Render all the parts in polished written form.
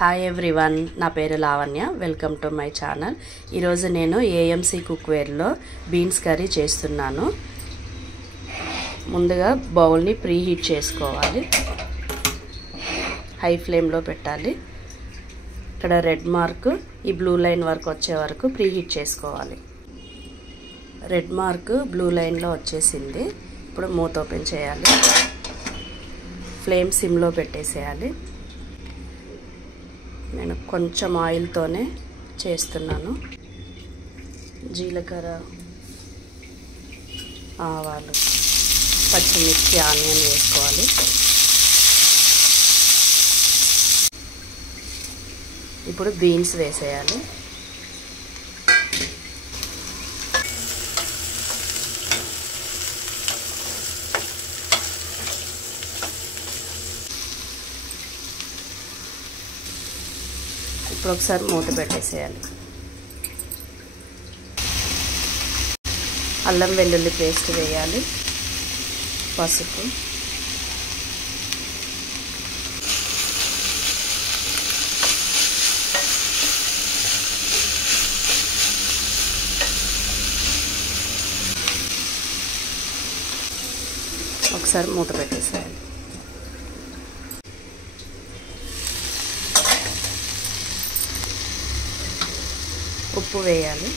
Hi everyone, నా పేరు Lavanya. Welcome to my channel. ఈరోజు నేను ఏఎంసీ కుక్వేర్లో బీన్స్ కర్రీ చేస్తున్నాను. ముందుగా బౌల్ని ప్రీహీట్ చేసుకోవాలి. హై ఫ్లేమ్లో పెట్టాలి. ఇక్కడ రెడ్ మార్క్ ఈ బ్లూ లైన్ వరకు వచ్చే వరకు ప్రీహీట్ చేసుకోవాలి. రెడ్ మార్క్ బ్లూ లైన్లో వచ్చేసింది. ఇప్పుడు మూత ఓపెన్ చేయాలి. ఫ్లేమ్ సిమ్లో పెట్టేసేయాలి. నేను కొంచెం ఆయిల్తోనే చేస్తున్నాను. జీలకర్ర, ఆవాలు, పచ్చిమిర్చి, ఆనియన్ వేసుకోవాలి. ఇప్పుడు బీన్స్ వేసేయాలి. ఇప్పుడు ఒకసారి మూత పెట్టేసేయాలి. అల్లం వెల్లుల్లి పేస్ట్ వేయాలి. పసుపు, ఒకసారి మూత పెట్టేసేయాలి. ఉప్పు వేయాలి.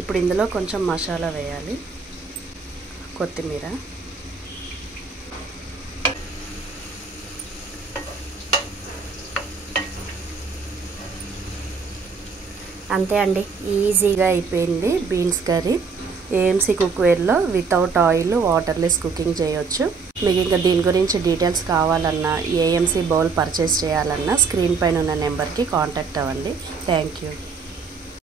ఇప్పుడు ఇందులో కొంచెం మసాలా వేయాలి. కొత్తిమీర, అంతే అండి. ఈజీగా అయిపోయింది బీన్స్ కర్రీ. ఏఎంసీ కుక్వేర్లో వితౌట్ ఆయిల్ వాటర్లెస్ కుకింగ్ చేయొచ్చు. మీకు ఇంకా దీని గురించి డీటెయిల్స్ కావాలన్నా, ఏఎంసీ బౌల్ పర్చేస్ చేయాలన్నా స్క్రీన్ పైన ఉన్న నెంబర్కి కాంటాక్ట్ అవ్వండి. Thank you.